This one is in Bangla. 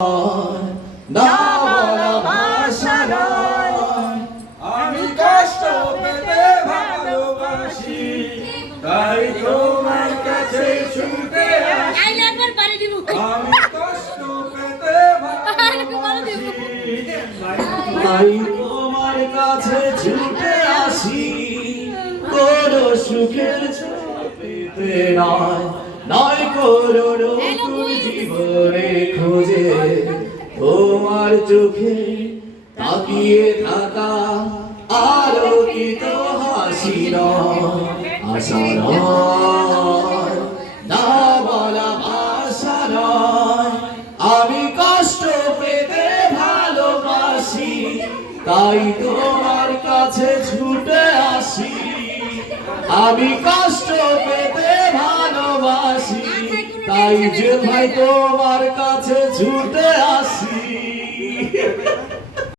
না বলা ভাষা নয়, আমি কষ্ট পেতে ভালোবাসি, তাই তোমার কাছে ছুটে আসি। আমি কষ্ট পেতে ভালোবাসি, তাই তোমার কাছে ছুটে আসি। কোনো সুখের পেতে নয়, নয় কোনো নতুন জীবনে খোঁজে তোমার চোখে তাকিয়ে থাকা আলোকিত হাসি নয়, আশা নয়, না বলা ভাষা নয়। আমি কষ্ট পেতে ভালোবাসি, তাই তোমার কাছে ছুটে আসি। আমি কষ্ট পেতে ভালোবাসি, তাই যে ভাই তোমার কাছে ছুটে আসি।